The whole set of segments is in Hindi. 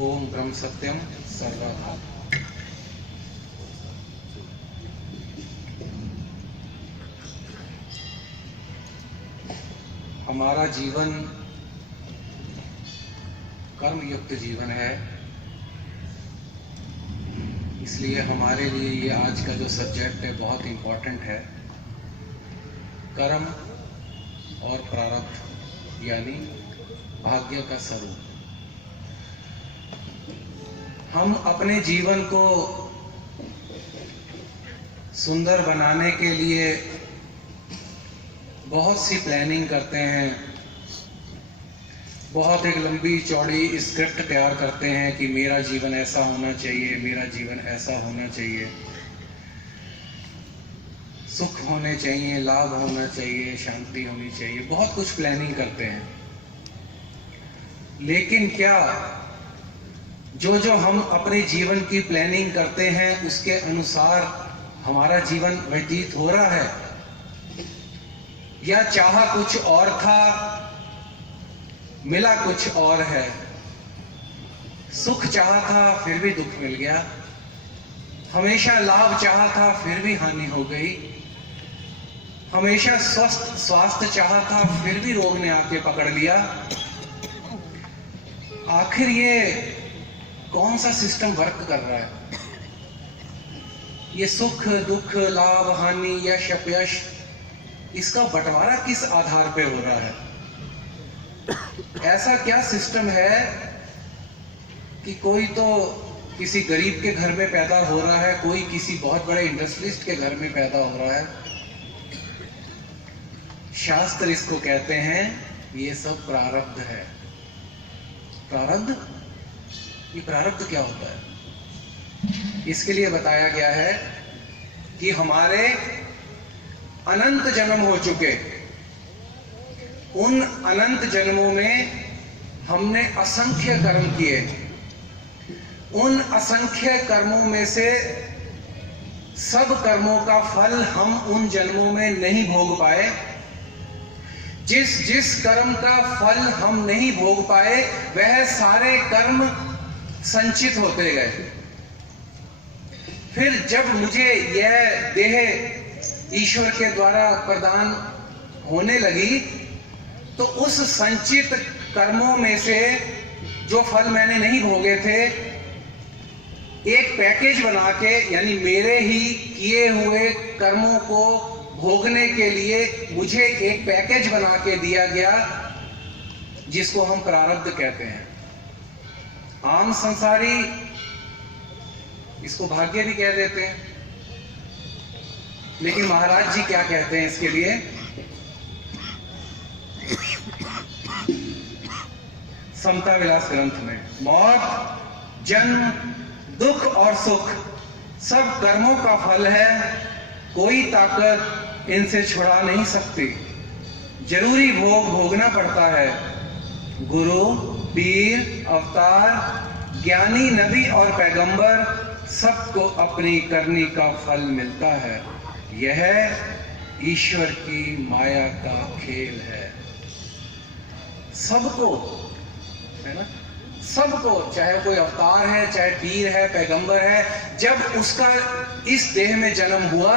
ओम ब्रह्म सत्यम सर्वभाव। हमारा जीवन कर्मयुक्त जीवन है, इसलिए हमारे लिए ये आज का जो सब्जेक्ट है बहुत इम्पोर्टेंट है। कर्म और प्रारब्ध यानी भाग्य का स्वरूप। हम अपने जीवन को सुंदर बनाने के लिए बहुत सी प्लानिंग करते हैं, बहुत एक लंबी चौड़ी स्क्रिप्ट तैयार करते हैं कि मेरा जीवन ऐसा होना चाहिए, मेरा जीवन ऐसा होना चाहिए, सुख होने चाहिए, लाभ होना चाहिए, शांति होनी चाहिए, बहुत कुछ प्लानिंग करते हैं। लेकिन क्या जो हम अपने जीवन की प्लानिंग करते हैं उसके अनुसार हमारा जीवन व्यतीत हो रहा है, या चाहा कुछ और था मिला कुछ और है? सुख चाहा था फिर भी दुख मिल गया, हमेशा लाभ चाहा था फिर भी हानि हो गई, हमेशा स्वस्थ स्वास्थ्य चाहा था फिर भी रोग ने आके पकड़ लिया। आखिर ये कौन सा सिस्टम वर्क कर रहा है? ये सुख दुख लाभ हानि यश अपयश, इसका बंटवारा किस आधार पे हो रहा है? ऐसा क्या सिस्टम है कि कोई तो किसी गरीब के घर में पैदा हो रहा है, कोई किसी बहुत बड़े इंडस्ट्रियलिस्ट के घर में पैदा हो रहा है। शास्त्र इसको कहते हैं ये सब प्रारब्ध है। प्रारब्ध, ये प्रारब्ध क्या होता है? इसके लिए बताया गया है कि हमारे अनंत जन्म हो चुके, उन अनंत जन्मों में हमने असंख्य कर्म किए। उन असंख्य कर्मों में से सब कर्मों का फल हम उन जन्मों में नहीं भोग पाए। जिस कर्म का फल हम नहीं भोग पाए वह सारे कर्म संचित होते गए। फिर जब मुझे यह देह ईश्वर के द्वारा प्रदान होने लगी तो उस संचित कर्मों में से जो फल मैंने नहीं भोगे थे, एक पैकेज बना के, यानी मेरे ही किए हुए कर्मों को भोगने के लिए मुझे एक पैकेज बना के दिया गया, जिसको हम प्रारब्ध कहते हैं। आम संसारी इसको भाग्य भी कह देते हैं, लेकिन महाराज जी क्या कहते हैं इसके लिए? समता विलास ग्रंथ में मौत जन्म दुख और सुख सब कर्मों का फल है, कोई ताकत इनसे छुड़ा नहीं सकती, जरूरी भोग भोगना पड़ता है। गुरु पीर अवतार ज्ञानी नबी और पैगंबर सबको अपनी करनी का फल मिलता है। यह ईश्वर की माया का खेल है। सबको, है ना, सबको, चाहे कोई अवतार है, चाहे पीर है, पैगंबर है, जब उसका इस देह में जन्म हुआ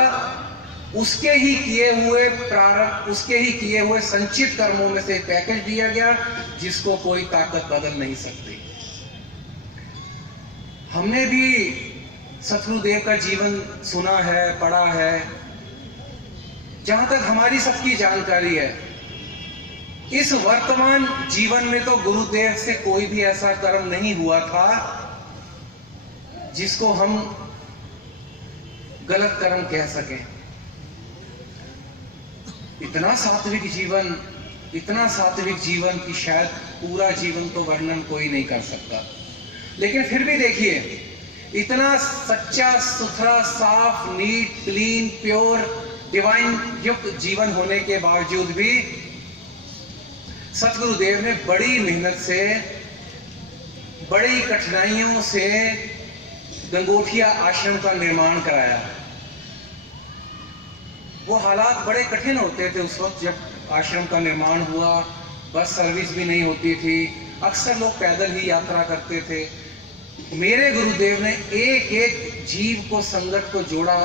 उसके ही किए हुए प्रारब्ध, उसके ही किए हुए संचित कर्मों में से पैकेज दिया गया जिसको कोई ताकत बदल नहीं सकती। हमने भी सतगुरुदेव का जीवन सुना है, पढ़ा है। जहां तक हमारी सबकी जानकारी है, इस वर्तमान जीवन में तो गुरुदेव से कोई भी ऐसा कर्म नहीं हुआ था जिसको हम गलत कर्म कह सकें। इतना सात्विक जीवन कि शायद पूरा जीवन तो वर्णन कोई नहीं कर सकता। लेकिन फिर भी देखिए, इतना सच्चा सुथरा साफ नीट क्लीन प्योर डिवाइन युक्त जीवन होने के बावजूद भी सतगुरुदेव ने बड़ी मेहनत से, बड़ी कठिनाइयों से गंगोटिया आश्रम का निर्माण कराया। वो हालात बड़े कठिन होते थे उस वक्त जब आश्रम का निर्माण हुआ। बस सर्विस भी नहीं होती थी, अक्सर लोग पैदल ही यात्रा करते थे। मेरे गुरुदेव ने एक एक जीव को, संगत को जोड़ा।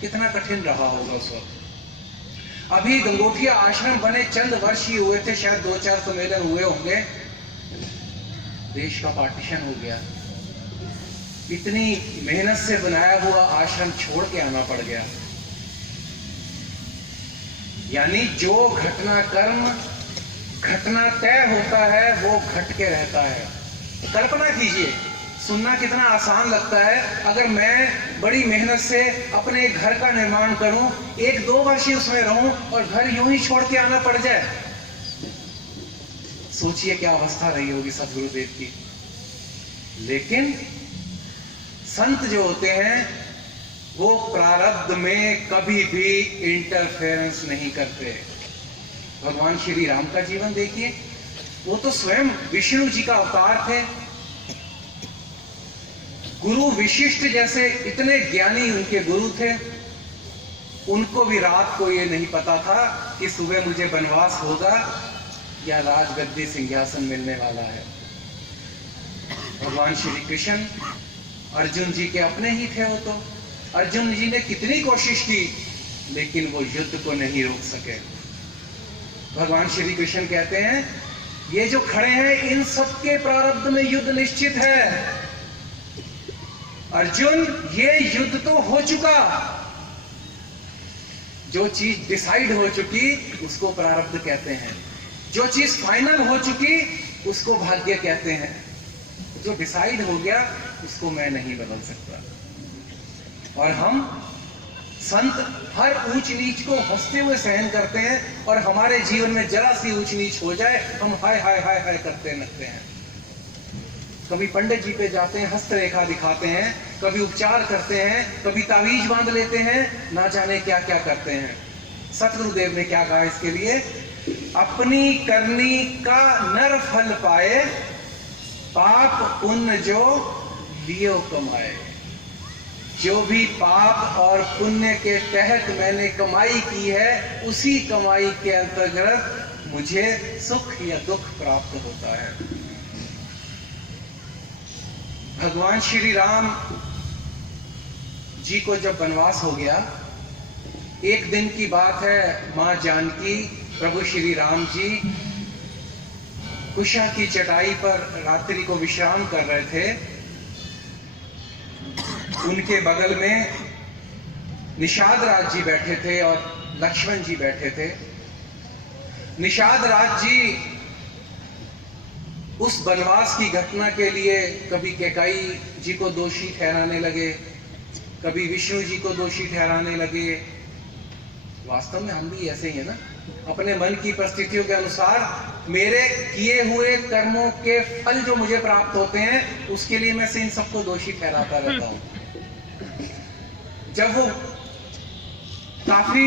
कितना कठिन रहा होगा उस वक्त। अभी गंगोटिया आश्रम बने चंद वर्ष ही हुए थे, शायद 2-4 सम्मेलन हुए होंगे, देश का पार्टीशन हो गया। इतनी मेहनत से बनाया हुआ आश्रम छोड़ के आना पड़ गया। यानी जो घटना कर्म घटना तय होता है वो घट के रहता है। कल्पना कीजिए, सुनना कितना आसान लगता है। अगर मैं बड़ी मेहनत से अपने घर का निर्माण करूं, 1-2 वर्ष ही उसमें रहूं और घर यूं ही छोड़ के आना पड़ जाए, सोचिए क्या अवस्था रही होगी सदगुरुदेव की। लेकिन संत जो होते हैं वो प्रारब्ध में कभी भी इंटरफेरेंस नहीं करते। भगवान श्री राम का जीवन देखिए, वो तो स्वयं विष्णु जी का अवतार थे। गुरु विशिष्ट जैसे इतने ज्ञानी उनके गुरु थे, उनको भी रात को ये नहीं पता था कि सुबह मुझे वनवास होगा या राजगद्दी सिंहासन मिलने वाला है। भगवान श्री कृष्ण अर्जुन जी के अपने ही थे। वो तो अर्जुन जी ने कितनी कोशिश की लेकिन वो युद्ध को नहीं रोक सके। भगवान श्री कृष्ण कहते हैं, ये जो खड़े हैं इन सबके प्रारब्ध में युद्ध निश्चित है। अर्जुन, ये युद्ध तो हो चुका, जो चीज डिसाइड हो चुकी उसको प्रारब्ध कहते हैं, जो चीज फाइनल हो चुकी उसको भाग्य कहते हैं। जो डिसाइड हो गया उसको मैं नहीं बदल सकता। और हम संत हर ऊंच नीच को हंसते हुए सहन करते हैं, और हमारे जीवन में जरा सी ऊंच नीच हो जाए हम हाय हाय हाय हाय करते लगते हैं। कभी पंडित जी पे जाते हैं, हस्तरेखा दिखाते हैं, कभी उपचार करते हैं, कभी तावीज बांध लेते हैं, ना जाने क्या क्या करते हैं। सतगुरुदेव ने क्या कहा इसके लिए? अपनी करनी का नर फल पाए, पाप पुण्य जो लियो कमाए। जो भी पाप और पुण्य के तहत मैंने कमाई की है, उसी कमाई के अंतर्गत मुझे सुख या दुख प्राप्त होता है। भगवान श्री राम जी को जब वनवास हो गया, एक दिन की बात है, मां जानकी प्रभु श्री राम जी कुशा की चटाई पर रात्रि को विश्राम कर रहे थे। उनके बगल में निषाद राज जी बैठे थे और लक्ष्मण जी बैठे थे। निषाद राज जी उस वनवास की घटना के लिए कभी कैकेयी जी को दोषी ठहराने लगे, कभी विष्णु जी को दोषी ठहराने लगे। वास्तव में हम भी ऐसे ही है ना, अपने मन की परिस्थितियों के अनुसार मेरे किए हुए कर्मों के फल जो मुझे प्राप्त होते हैं उसके लिए मैं इन सबको दोषी ठहराता रहता हूं। जब वो काफी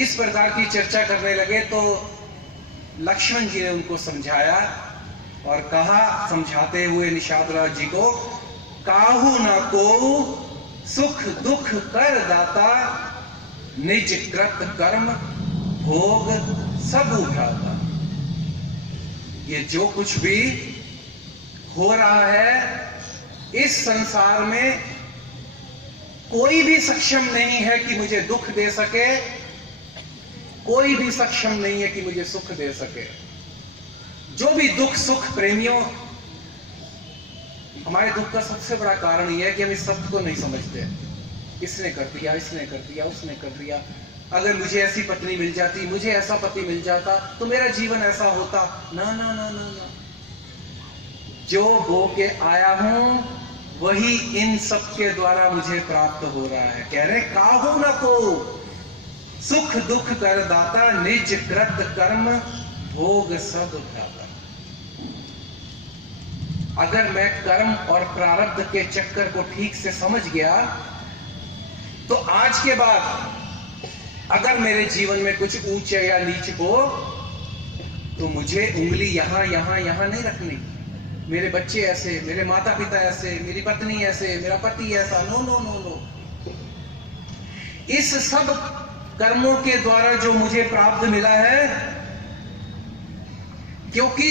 इस प्रकार की चर्चा करने लगे तो लक्ष्मण जी ने उनको समझाया और कहा, समझाते हुए निषाद राज जी को, काहू ना को सुख दुख कर दाता, निज कृत कर्म भोग सब उठाता। ये जो कुछ भी हो रहा है इस संसार में कोई भी सक्षम नहीं है कि मुझे दुख दे सके, कोई भी सक्षम नहीं है कि मुझे सुख दे सके। जो भी दुख सुख प्रेमियों, हमारे दुख का सबसे बड़ा कारण यह है कि हम इस शब्द को नहीं समझते। इसने कर दिया, इसने कर दिया, उसने कर दिया। अगर मुझे ऐसी पत्नी मिल जाती, मुझे ऐसा पति मिल जाता तो मेरा जीवन ऐसा होता। ना ना ना ना ना, जो बो के आया हूं वही इन सब के द्वारा मुझे प्राप्त हो रहा है। कह रहे, काहू न को सुख दुख कर दाता, निज कृत कर्म भोग सब उठाता। अगर मैं कर्म और प्रारब्ध के चक्कर को ठीक से समझ गया तो आज के बाद अगर मेरे जीवन में कुछ ऊंच या नीच हो तो मुझे उंगली यहां यहां यहां नहीं रखनी। मेरे बच्चे ऐसे, मेरे माता पिता ऐसे, मेरी पत्नी ऐसे, मेरा पति ऐसा, नो नो नो नो। इस सब कर्मों के द्वारा जो मुझे प्राप्त मिला है, क्योंकि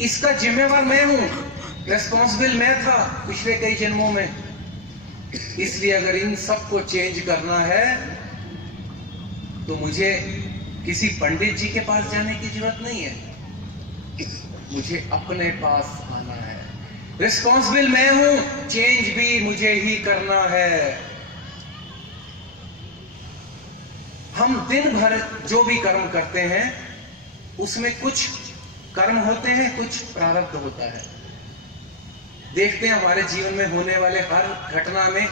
इसका जिम्मेवार मैं हूं, रिस्पॉन्सिबल मैं था पिछले कई जन्मों में। इसलिए अगर इन सब को चेंज करना है तो मुझे किसी पंडित जी के पास जाने की जरूरत नहीं है, मुझे अपने पास आना है। रिस्पॉन्सिबल मैं हूं, चेंज भी मुझे ही करना है। हम दिन भर जो भी कर्म करते हैं उसमें कुछ कर्म होते हैं, कुछ प्रारब्ध होता है। देखते हैं हमारे जीवन में होने वाले हर घटना में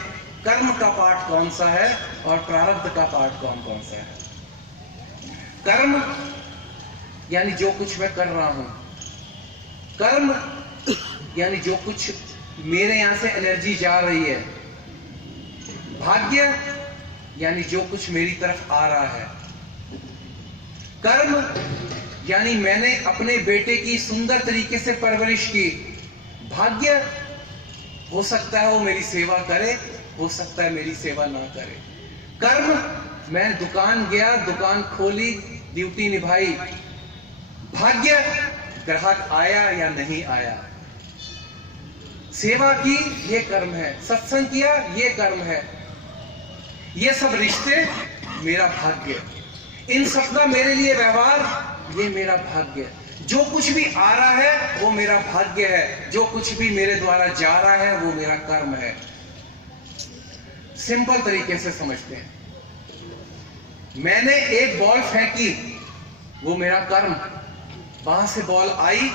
कर्म का पार्ट कौन सा है और प्रारब्ध का पार्ट कौन कौन सा है। कर्म यानी जो कुछ मैं कर रहा हूं, कर्म यानी जो कुछ मेरे यहां से एनर्जी जा रही है, भाग्य यानी जो कुछ मेरी तरफ आ रहा है, कर्म यानी मैंने अपने बेटे की सुंदर तरीके से परवरिश की, भाग्य हो सकता है वो मेरी सेवा करे, हो सकता है मेरी सेवा ना करे। कर्म मैं दुकान गया, दुकान खोली, ड्यूटी निभाई, भाग्य ग्राहक आया या नहीं आया। सेवा की ये कर्म है, सत्संग किया ये कर्म है, ये सब रिश्ते मेरा भाग्य, इन सबका मेरे लिए व्यवहार ये मेरा भाग्य। जो कुछ भी आ रहा है वो मेरा भाग्य है, जो कुछ भी मेरे द्वारा जा रहा है वो मेरा कर्म है। सिंपल तरीके से समझते हैं। मैंने एक बॉल फेंकी वो मेरा कर्म, वहां से बॉल आई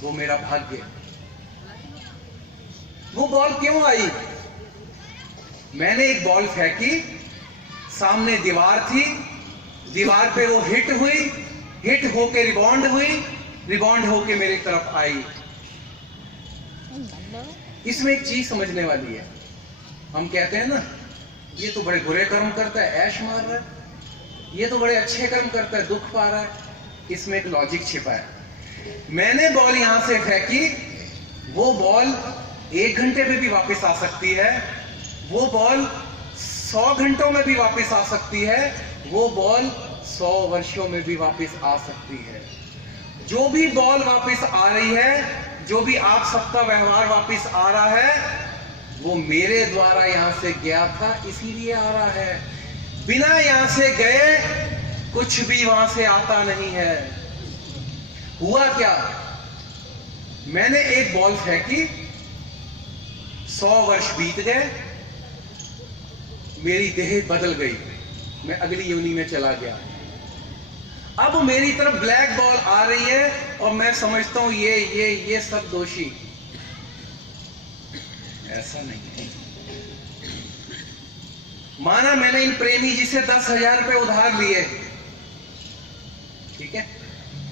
वो मेरा भाग्य। वो बॉल क्यों आई? मैंने एक बॉल फेंकी, सामने दीवार थी, दीवार पे वो हिट हुई, हिट होके रिबाउंड हुई, रिबाउंड होके मेरी तरफ आई। इसमें एक चीज समझने वाली है। हम कहते हैं ना ये तो बड़े बुरे कर्म करता है, ऐश मार रहा है, ये तो बड़े अच्छे कर्म करता है, दुख पा रहा है। इसमें एक लॉजिक छिपा है। मैंने बॉल यहां से फेंकी, वो बॉल 1 घंटे में भी वापस आ सकती है, वो बॉल 100 घंटों में भी वापस आ सकती है, वो बॉल 100 वर्षों में भी वापस आ सकती है। जो भी बॉल वापस आ रही है, जो भी आप सबका व्यवहार वापस आ रहा है, वो मेरे द्वारा यहां से गया था इसीलिए आ रहा है। बिना यहां से गए कुछ भी वहां से आता नहीं है। हुआ क्या? मैंने एक बॉल फेंकी, 100 वर्ष बीत गए, मेरी देह बदल गई, मैं अगली योनि में चला गया। अब मेरी तरफ ब्लैक बॉल आ रही है और मैं समझता हूं ये सब दोषी। ऐसा नहीं है। माना मैंने इन प्रेमी जी से 10,000 रुपए उधार लिए, ठीक है,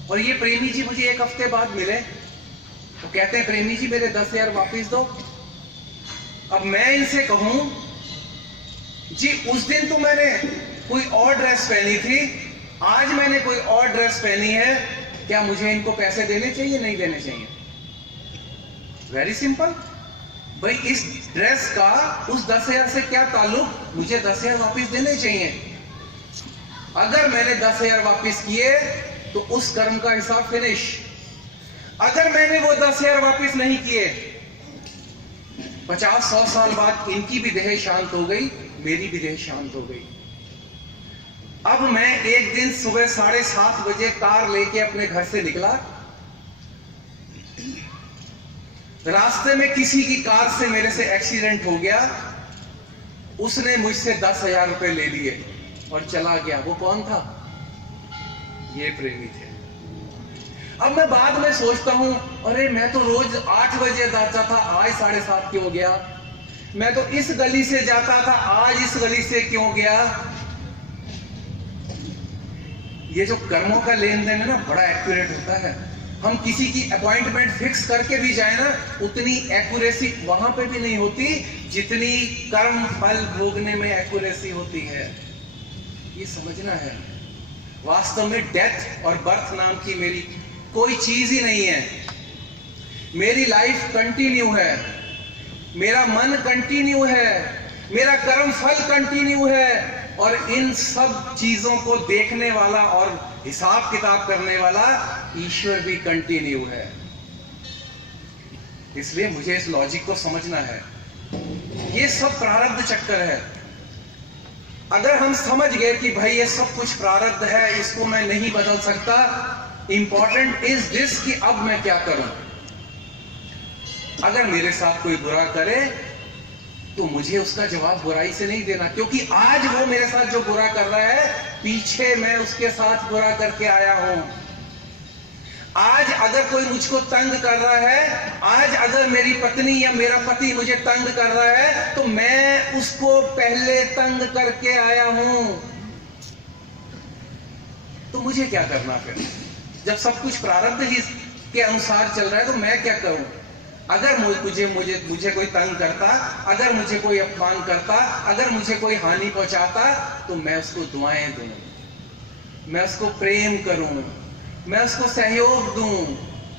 और ये प्रेमी जी मुझे 1 हफ्ते बाद मिले तो कहते हैं प्रेमी जी मेरे 10,000 वापस दो। अब मैं इनसे कहूं जी उस दिन तो मैंने कोई और ड्रेस पहनी थी, आज मैंने कोई और ड्रेस पहनी है, क्या मुझे इनको पैसे देने चाहिए नहीं देने चाहिए? Very simple. भाई इस ड्रेस का उस 10,000 से क्या ताल्लुक? मुझे 10,000 वापस देने चाहिए। अगर मैंने 10,000 वापस किए तो उस कर्म का हिसाब फिनिश। अगर मैंने वो 10,000 वापस नहीं किए, 50-100 साल बाद इनकी भी देह शांत हो गई, मेरी भी देह शांत हो गई। अब मैं एक दिन सुबह 7:30 बजे कार लेके अपने घर से निकला, रास्ते में किसी की कार से मेरे से एक्सीडेंट हो गया, उसने मुझसे 10,000 रुपए ले लिए और चला गया। वो कौन था? ये प्रेमी थे। अब मैं बाद में सोचता हूं, अरे मैं तो रोज 8 बजे जाता था, आज 7:30 क्यों गया? मैं तो इस गली से जाता था, आज इस गली से क्यों गया? ये जो कर्मों का लेन देन है ना, बड़ा एक्यूरेट होता है। हम किसी की अपॉइंटमेंट फिक्स करके भी जाए ना, उतनी एक्यूरेसी वहां पे भी नहीं होती जितनी कर्म फल भोगने में एक्यूरेसी होती है। ये समझना है। वास्तव में डेथ और बर्थ नाम की मेरी कोई चीज ही नहीं है। मेरी लाइफ कंटिन्यू है, मेरा मन कंटिन्यू है, मेरा कर्म फल कंटिन्यू है, और इन सब चीजों को देखने वाला और हिसाब किताब करने वाला ईश्वर भी कंटिन्यू है। इसलिए मुझे इस लॉजिक को समझना है। ये सब प्रारब्ध चक्कर है। अगर हम समझ गए कि भाई ये सब कुछ प्रारब्ध है, इसको मैं नहीं बदल सकता, इंपॉर्टेंट इज दिस कि अब मैं क्या करूं। अगर मेरे साथ कोई बुरा करे तो मुझे उसका जवाब बुराई से नहीं देना, क्योंकि आज वो मेरे साथ जो बुरा कर रहा है, पीछे मैं उसके साथ बुरा करके आया हूं। आज अगर कोई मुझको तंग कर रहा है, आज अगर मेरी पत्नी या मेरा पति मुझे तंग कर रहा है, तो मैं उसको पहले तंग करके आया हूं। तो मुझे क्या करना फिर? जब सब कुछ प्रारब्ध ही के अनुसार चल रहा है, तो मैं क्या करूं? अगर मुझे कोई तंग करता, अगर मुझे कोई अपमान करता, अगर मुझे कोई हानि पहुंचाता, तो मैं उसको दुआएं दूं, मैं उसको प्रेम करूं, मैं उसको सहयोग दूं।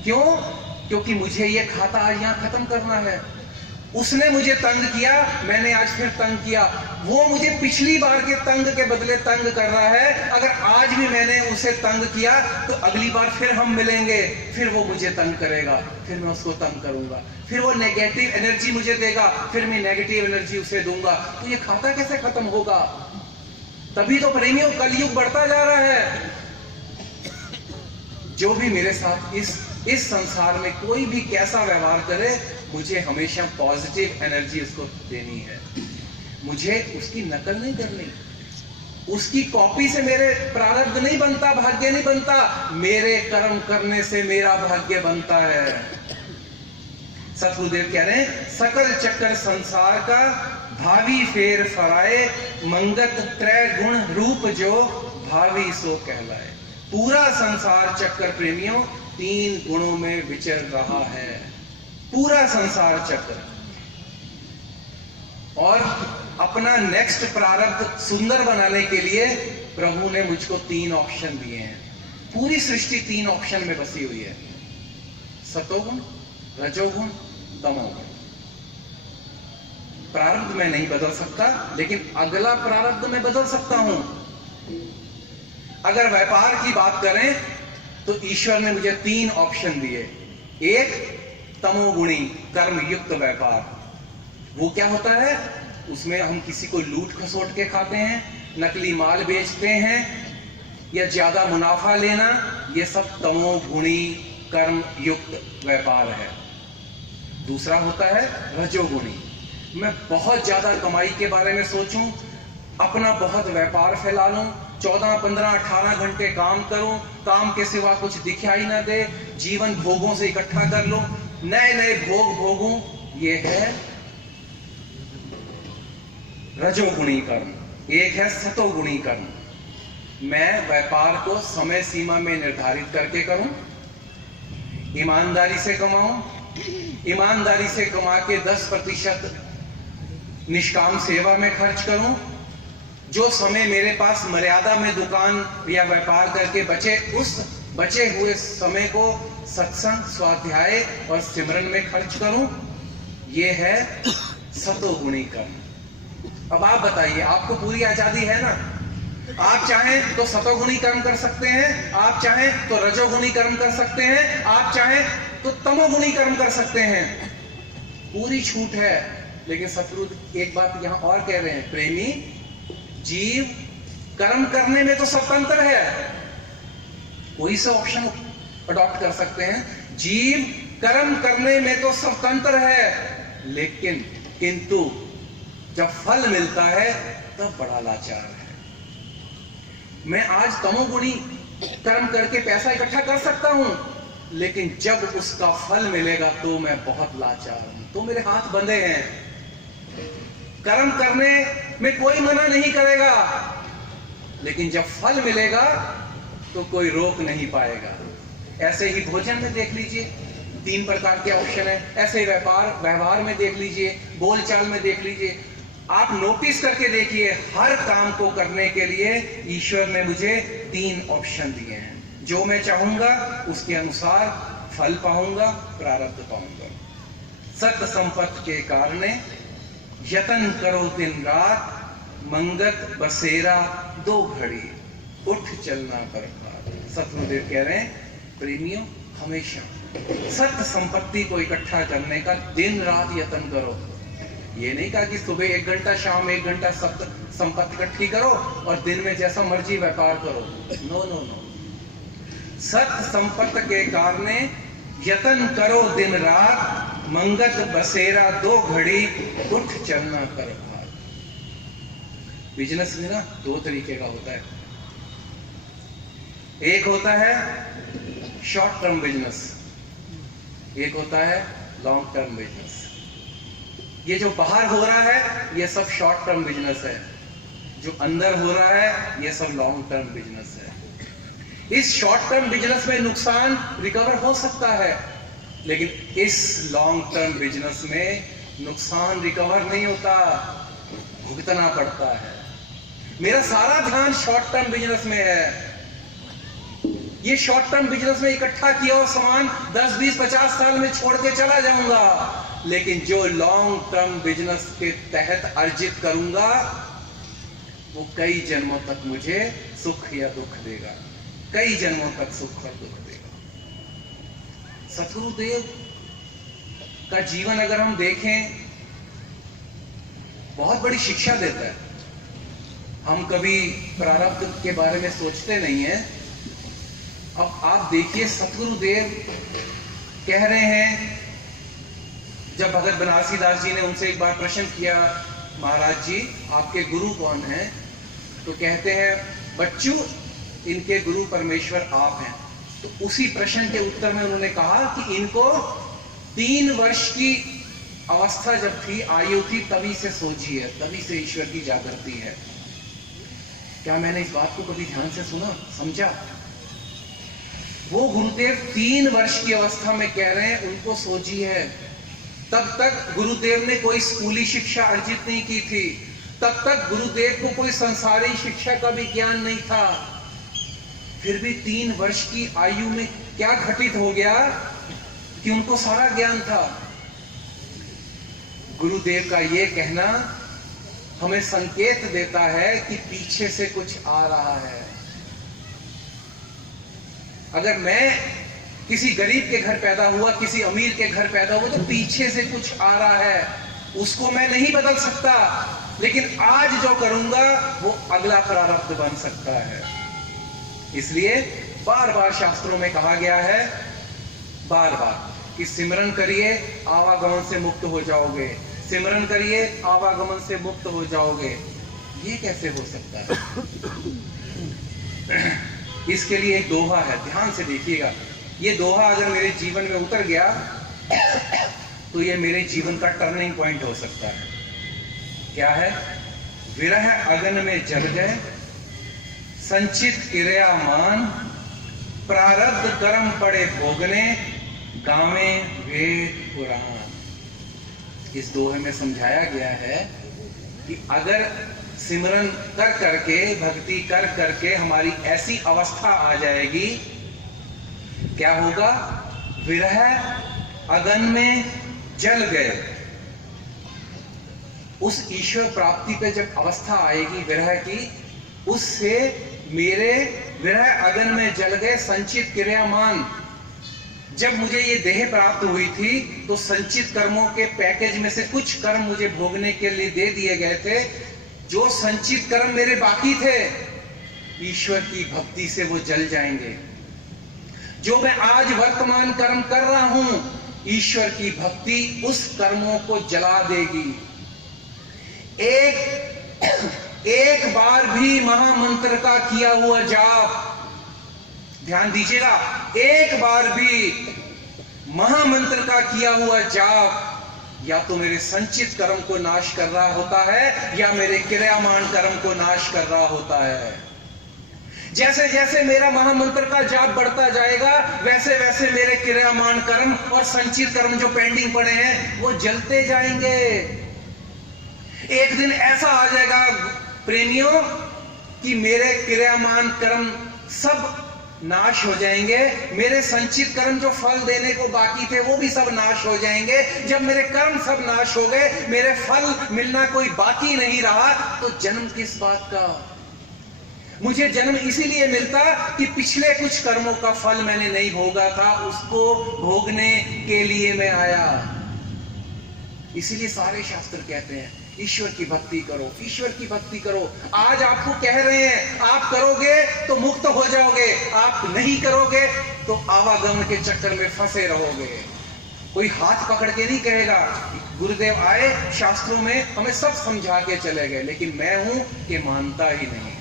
क्यों? क्योंकि मुझे ये खाता आज यहां खत्म करना है। उसने मुझे तंग किया, मैंने आज फिर तंग किया। वो मुझे पिछली बार के तंग के बदले तंग कर रहा है। अगर आज भी मैंने उसे तंग किया, तो अगली बार फिर हम मिलेंगे, फिर वो मुझे तंग करेगा, फिर मैं उसको तंग करूंगा, फिर वो नेगेटिव एनर्जी मुझे देगा, फिर मैं नेगेटिव एनर्जी उसे दूंगा। तो ये खाता कैसे खत्म होगा? तभी तो प्रेमियों कलयुग बढ़ता जा रहा है। जो भी मेरे साथ इस संसार में कोई भी कैसा व्यवहार करे, मुझे हमेशा पॉजिटिव एनर्जी उसको देनी है। मुझे उसकी नकल नहीं करनी, उसकी कॉपी से मेरे प्रारब्ध नहीं बनता, भाग्य नहीं बनता। मेरे कर्म करने से मेरा भाग्य बनता है। सतगुरुदेव कह रहे हैं, सकल चक्कर संसार का भावी फेर फराए, मंगत त्रय गुण रूप जो भावी सो कहलाए। पूरा संसार चक्कर प्रेमियों 3 गुणों में विचर रहा है, पूरा संसार चक्र। और अपना नेक्स्ट प्रारब्ध सुंदर बनाने के लिए प्रभु ने मुझको 3 ऑप्शन दिए हैं। पूरी सृष्टि 3 ऑप्शन में बसी हुई है, सतोगुण, रजोगुण, तमोगुण। प्रारब्ध मैं नहीं बदल सकता, लेकिन अगला प्रारब्ध मैं बदल सकता हूं। अगर व्यापार की बात करें तो ईश्वर ने मुझे 3 ऑप्शन दिए। एक, तमोगुणी कर्म युक्त व्यापार। वो क्या होता है? उसमें हम किसी को लूट खसोट के खाते हैं, नकली माल बेचते हैं, या ज्यादा मुनाफा लेना, ये सब तमोगुणी कर्म युक्त व्यापार है। दूसरा होता है रजोगुणी। मैं बहुत ज्यादा कमाई के बारे में सोचूं, अपना बहुत व्यापार फैला लूं, 14, 15, 18 घंटे काम करूं, काम के सिवा कुछ दिखाई ना दे, जीवन भोगों से इकट्ठा कर लो, नए नए भोग भोगूं। ये है रजोगुणी कर्म। एक है सतोगुणी कर्म। मैं व्यापार को समय सीमा में निर्धारित करके करूं, ईमानदारी से कमाऊं, ईमानदारी से कमा के 10% निष्काम सेवा में खर्च करूं। जो समय मेरे पास मर्यादा में दुकान या व्यापार करके बचे, उस बचे हुए समय को सत्संग, स्वाध्याय और सिमरन में खर्च करूं। यह है सतोगुणी कर्म। अब आप बताइए, आपको पूरी आजादी है ना? आप चाहें तो सतोगुणी कर्म कर सकते हैं, आप चाहें तो रजोगुणी कर्म कर सकते हैं, आप चाहें तो तमोगुणी कर्म कर सकते हैं। पूरी छूट है। लेकिन सतगुरु एक बात यहां और कह रहे हैं, प्रेमी जीव कर्म करने में तो स्वतंत्र है, कोई सा ऑप्शन अडॉप्ट कर सकते हैं। जीव कर्म करने में तो स्वतंत्र है, लेकिन किंतु जब फल मिलता है तब बड़ा लाचार है। मैं आज तमोगुणी कर्म करके पैसा इकट्ठा कर सकता हूं, लेकिन जब उसका फल मिलेगा तो मैं बहुत लाचार हूं। तो मेरे हाथ बंधे हैं। कर्म करने में कोई मना नहीं करेगा, लेकिन जब फल मिलेगा तो कोई रोक नहीं पाएगा। ऐसे ही भोजन में देख लीजिए, 3 प्रकार के ऑप्शन है। ऐसे व्यवहार में देख लीजिए, बोलचाल में देख लीजिए। आप नोटिस करके देखिए, हर काम को करने के लिए ईश्वर ने मुझे 3 ऑप्शन दिए हैं। जो मैं चाहूंगा उसके अनुसार फल पाऊंगा, प्रारब्ध पाऊंगा। सत्य संपत्ति के कारण यतन करो दिन रात, मंगत बसेरा 2 घड़ी, उठ चलना पर। सतगुरुदेव कह रहे हैं, प्रेमियों हमेशा सत्य संपत्ति को इकट्ठा करने का दिन रात यत्न करो। ये नहीं कहा कि सुबह 1 घंटा, शाम 1 घंटा सत्य संपत्ति इकट्ठी करो और दिन में जैसा मर्जी व्यापार करो। नो नो नो, सत्य संपत्ति के कारण यत्न करो दिन रात, मंगत बसेरा 2 घड़ी, उठ चलना कर भाग। बिजनेस में ना 2 तरीके का होता है। एक होता है शॉर्ट टर्म बिजनेस, एक होता है लॉन्ग टर्म बिजनेस। ये जो बाहर हो रहा है ये सब शॉर्ट टर्म बिजनेस है, जो अंदर हो रहा है ये सब लॉन्ग टर्म बिजनेस है। इस शॉर्ट टर्म बिजनेस में नुकसान रिकवर हो सकता है, लेकिन इस लॉन्ग टर्म बिजनेस में नुकसान रिकवर नहीं होता, भुगतना पड़ता है। मेरा सारा ध्यान शॉर्ट टर्म बिजनेस में है। ये शॉर्ट टर्म बिजनेस में इकट्ठा किया हुआ सामान 10, 20, 50 साल में छोड़ के चला जाऊंगा, लेकिन जो लॉन्ग टर्म बिजनेस के तहत अर्जित करूंगा वो कई जन्मों तक मुझे सुख या दुख देगा, कई जन्मों तक सुख और दुख देगा। सतगुरुदेव का जीवन अगर हम देखें, बहुत बड़ी शिक्षा देता है। हम कभी प्रारब्ध के बारे में सोचते नहीं है। अब आप देखिए, सतगुरुदेव कह रहे हैं, जब भगत बनारसी दास जी ने उनसे एक बार प्रश्न किया, महाराज जी आपके गुरु कौन हैं? तो कहते हैं, बच्चों इनके गुरु परमेश्वर आप हैं। तो उसी प्रश्न के उत्तर में उन्होंने कहा कि इनको 3 वर्ष की अवस्था जब थी, आयु थी, तभी से सोची है, तभी से ईश्वर की जागृति है। क्या मैंने इस बात को कभी ध्यान से सुना, समझा? वो गुरुदेव 3 वर्ष की अवस्था में कह रहे हैं उनको सोची है। तब तक गुरुदेव ने कोई स्कूली शिक्षा अर्जित नहीं की थी, तब तक गुरुदेव को कोई संसारी शिक्षा का भी ज्ञान नहीं था। फिर भी 3 वर्ष की आयु में क्या घटित हो गया कि उनको सारा ज्ञान था। गुरुदेव का ये कहना हमें संकेत देता है कि पीछे से कुछ आ रहा है। अगर मैं किसी गरीब के घर पैदा हुआ, किसी अमीर के घर पैदा हुआ, तो पीछे से कुछ आ रहा है, उसको मैं नहीं बदल सकता, लेकिन आज जो करूंगा वो अगला प्रारब्ध बन सकता है। इसलिए बार बार शास्त्रों में कहा गया है, बार बार, कि सिमरन करिए आवागमन से मुक्त हो जाओगे, सिमरन करिए आवागमन से मुक्त हो जाओगे। ये कैसे हो सकता है? इसके लिए एक दोहा है, ध्यान से देखिएगा। ये दोहा अगर मेरे जीवन में उतर गया तो ये मेरे जीवन का टर्निंग पॉइंट हो सकता है। क्या है? विरह अगन में जल गए, संचित क्रिया मान, प्रारब्ध कर्म पड़े भोगने, गावे वेद पुराण। इस दोहे में समझाया गया है कि अगर सिमरन कर करके, भक्ति कर करके हमारी ऐसी अवस्था आ जाएगी, क्या होगा? विरह अगन में जल गए। उस ईश्वर प्राप्ति पे जब अवस्था आएगी विरह की, उससे मेरे विरह अगन में जल गए संचित क्रियामान। जब मुझे ये देह प्राप्त हुई थी तो संचित कर्मों के पैकेज में से कुछ कर्म मुझे भोगने के लिए दे दिए गए थे। जो संचित कर्म मेरे बाकी थे, ईश्वर की भक्ति से वो जल जाएंगे। जो मैं आज वर्तमान कर्म कर रहा हूं, ईश्वर की भक्ति उस कर्मों को जला देगी। एक बार भी महामंत्र का किया हुआ जाप, ध्यान दीजिएगा, एक बार भी महामंत्र का किया हुआ जाप या तो मेरे संचित कर्म को नाश कर रहा होता है या मेरे क्रियामान कर्म को नाश कर रहा होता है। जैसे जैसे मेरा महामंत्र का जाप बढ़ता जाएगा, वैसे वैसे मेरे क्रियामान कर्म और संचित कर्म जो पेंडिंग पड़े हैं वो जलते जाएंगे। एक दिन ऐसा आ जाएगा प्रेमियों कि मेरे क्रियामान कर्म सब नाश हो जाएंगे, मेरे संचित कर्म जो फल देने को बाकी थे वो भी सब नाश हो जाएंगे। जब मेरे कर्म सब नाश हो गए, मेरे फल मिलना कोई बाकी नहीं रहा, तो जन्म किस बात का? मुझे जन्म इसीलिए मिलता कि पिछले कुछ कर्मों का फल मैंने नहीं भोगा था, उसको भोगने के लिए मैं आया। इसीलिए सारे शास्त्र कहते हैं ईश्वर की भक्ति करो, ईश्वर की भक्ति करो। आज आपको कह रहे हैं आप करोगे तो मुक्त हो जाओगे, आप नहीं करोगे तो आवागमन के चक्कर में फंसे रहोगे। कोई हाथ पकड़ के नहीं कहेगा। गुरुदेव आए, शास्त्रों में हमें सब समझा के चले गए, लेकिन मैं हूं कि मानता ही नहीं।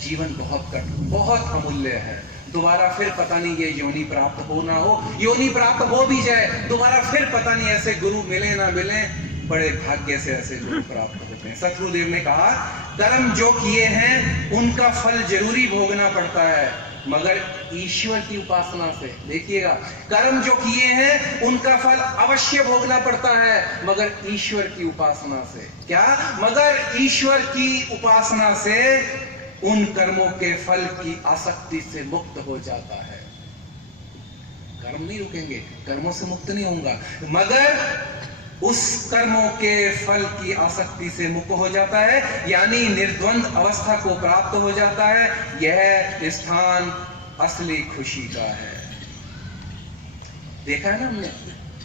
जीवन बहुत कठिन, बहुत अमूल्य है। दोबारा फिर पता नहीं ये योनि प्राप्त हो ना हो, योनि प्राप्त हो भी जाए दोबारा फिर पता नहीं ऐसे गुरु मिले ना मिले। बड़े भाग्य से ऐसे गुरु प्राप्त होते हैं। सतगुरुदेव ने कहा कर्म जो किए हैं उनका फल जरूरी भोगना पड़ता है, मगर ईश्वर की उपासना से। देखिएगा, कर्म जो किए हैं उनका फल अवश्य भोगना पड़ता है, मगर ईश्वर की उपासना से। क्या? मगर ईश्वर की उपासना से उन कर्मों के फल की आसक्ति से मुक्त हो जाता है। कर्म नहीं रुकेंगे, कर्मों से मुक्त नहीं होगा, मगर उस कर्मों के फल की आसक्ति से मुक्त हो जाता है, यानी निर्द्वंद अवस्था को प्राप्त हो जाता है। यह स्थान असली खुशी का है। देखा है ना हमने,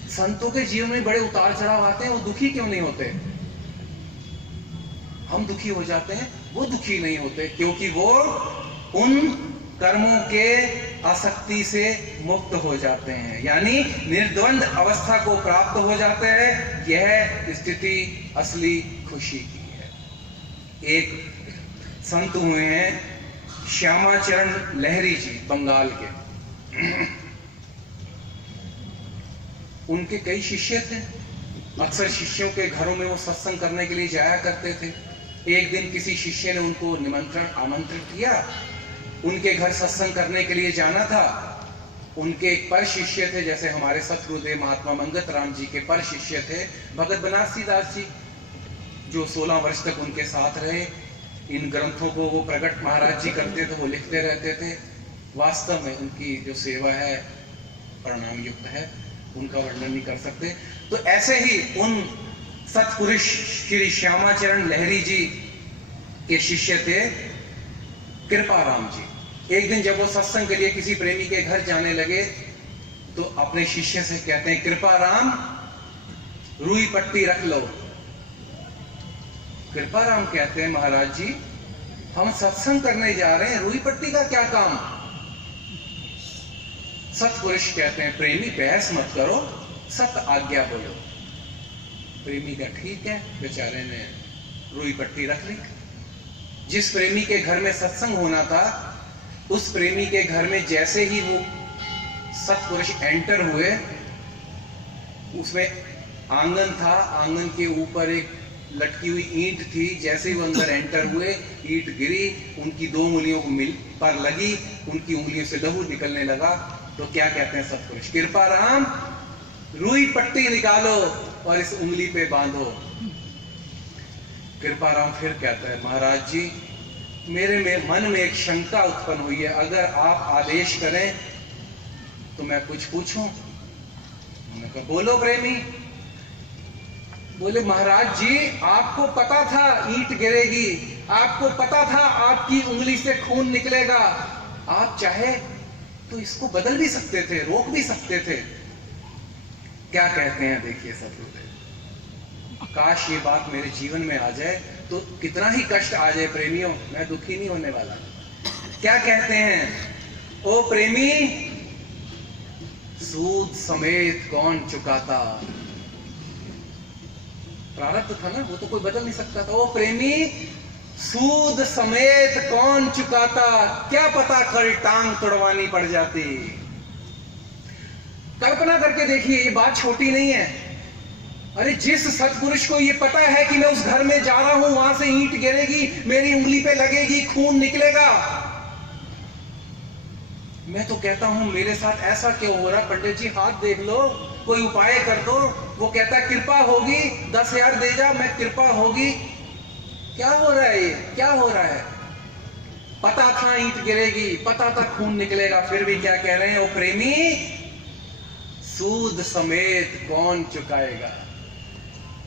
संतों के जीवन में बड़े उतार चढ़ाव आते हैं, वो दुखी क्यों नहीं होते? हम दुखी हो जाते हैं, वो दुखी नहीं होते, क्योंकि वो उन कर्मों के आसक्ति से मुक्त हो जाते हैं, यानी निर्द्वंद अवस्था को प्राप्त हो जाते हैं। यह स्थिति असली खुशी की है। एक संत हुए हैं श्यामाचरण लहरी जी, बंगाल के। उनके कई शिष्य थे। अक्सर शिष्यों के घरों में वो सत्संग करने के लिए जाया करते थे। एक दिन किसी शिष्य ने उनको आमंत्रित किया, उनके घर सत्संग करने के लिए जाना था। उनके एक पर शिष्य थे, जैसे हमारे सतगुरुदेव महात्मा मंगत राम जी के पर शिष्य थे भगत बनारसी दास जी, जो 16 वर्ष तक उनके साथ रहे। इन ग्रंथों को वो प्रकट महाराज जी करते थे, वो लिखते रहते थे। वास्तव में उनकी जो सेवा है प्रणाम युक्त है, उनका वर्णन नहीं कर सकते। तो ऐसे ही उन सतपुरुष श्री श्यामाचरण लहरी जी के शिष्य थे कृपाराम जी। एक दिन जब वो सत्संग के लिए किसी प्रेमी के घर जाने लगे तो अपने शिष्य से कहते हैं, कृपाराम रुई पट्टी रख लो। कृपाराम कहते हैं, महाराज जी हम सत्संग करने जा रहे हैं, रुई पट्टी का क्या काम? सतपुरुष कहते हैं, प्रेमी बहस मत करो, सत आज्ञा बोलो। प्रेमी का ठीक है, बेचारे ने रुई पट्टी रख ली। जिस प्रेमी के घर में सत्संग होना था, उस प्रेमी के घर में जैसे ही वो सतपुरुष एंटर हुए, उसमें आंगन था, आंगन के ऊपर एक लटकी हुई ईंट थी। जैसे ही वो अंदर एंटर हुए, ईंट गिरी, उनकी 2 उंगलियों को मिल पर लगी, उनकी उंगलियों से लहू निकलने लगा। तो क्या कहते हैं सतपुरुष, कृपाराम रुई पट्टी निकालो और इस उंगली पे बांधो। कृपाराम फिर कहता है, महाराज जी मेरे मन में एक शंका उत्पन्न हुई है, अगर आप आदेश करें तो मैं कुछ पूछूं? मैंने कहा बोलो प्रेमी। बोले, महाराज जी आपको पता था ईंट गिरेगी, आपको पता था आपकी उंगली से खून निकलेगा, आप चाहे तो इसको बदल भी सकते थे, रोक भी सकते थे। क्या कहते हैं देखिए सतगुरुदेव, काश ये बात मेरे जीवन में आ जाए तो कितना ही कष्ट आ जाए प्रेमियों, मैं दुखी नहीं होने वाला। क्या कहते हैं, ओ प्रेमी सूद समेत कौन चुकाता? प्रारब्ध था ना, वो तो कोई बदल नहीं सकता था। ओ प्रेमी सूद समेत कौन चुकाता, क्या पता कल टांग तुड़वानी पड़ जाती। कल्पना करके देखिए, ये बात छोटी नहीं है। अरे जिस सतपुरुष को ये पता है कि मैं उस घर में जा रहा हूं, वहां से ईंट गिरेगी, मेरी उंगली पे लगेगी, खून निकलेगा, मैं तो कहता हूं मेरे साथ ऐसा क्यों हो रहा? पंडित जी हाथ देख लो, कोई उपाय कर दो। वो कहता कृपा होगी, 10,000 दे जा, मैं कृपा होगी। क्या हो रहा है ये, क्या हो रहा है? पता था ईंट गिरेगी, पता था खून निकलेगा, फिर भी क्या कह रहे हैं, ओ प्रेमी सूद समेत कौन चुकाएगा,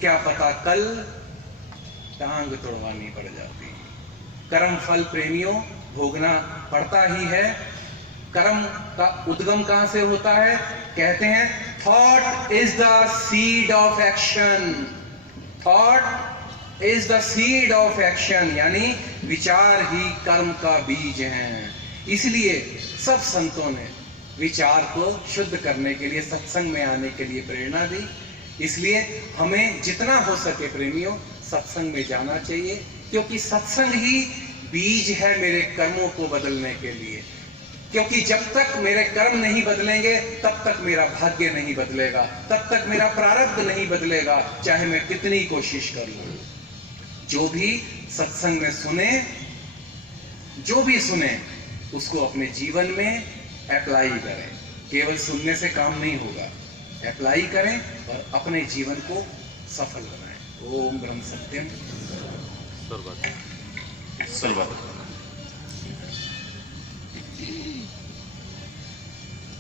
क्या पता कल टांग तुड़वानी पड़ जाती। कर्म फल प्रेमियों भोगना पड़ता ही है। कर्म का उद्गम कहां से होता है? कहते हैं thought is the seed of action. Thought is the seed of action, यानी विचार ही कर्म का बीज है। इसलिए सब संतों ने विचार को शुद्ध करने के लिए सत्संग में आने के लिए प्रेरणा दी। इसलिए हमें जितना हो सके प्रेमियों सत्संग में जाना चाहिए, क्योंकि सत्संग ही बीज है मेरे कर्मों को बदलने के लिए। क्योंकि जब तक मेरे कर्म नहीं बदलेंगे तब तक मेरा भाग्य नहीं बदलेगा, तब तक मेरा प्रारब्ध नहीं बदलेगा, चाहे मैं कितनी कोशिश कर लूं। जो भी सत्संग में सुने, जो भी सुने उसको अपने जीवन में अप्लाई करें। केवल सुनने से काम नहीं होगा, अप्लाई करें और अपने जीवन को सफल बनाएं। ओम ब्रह्म सत्यम सर्वदा।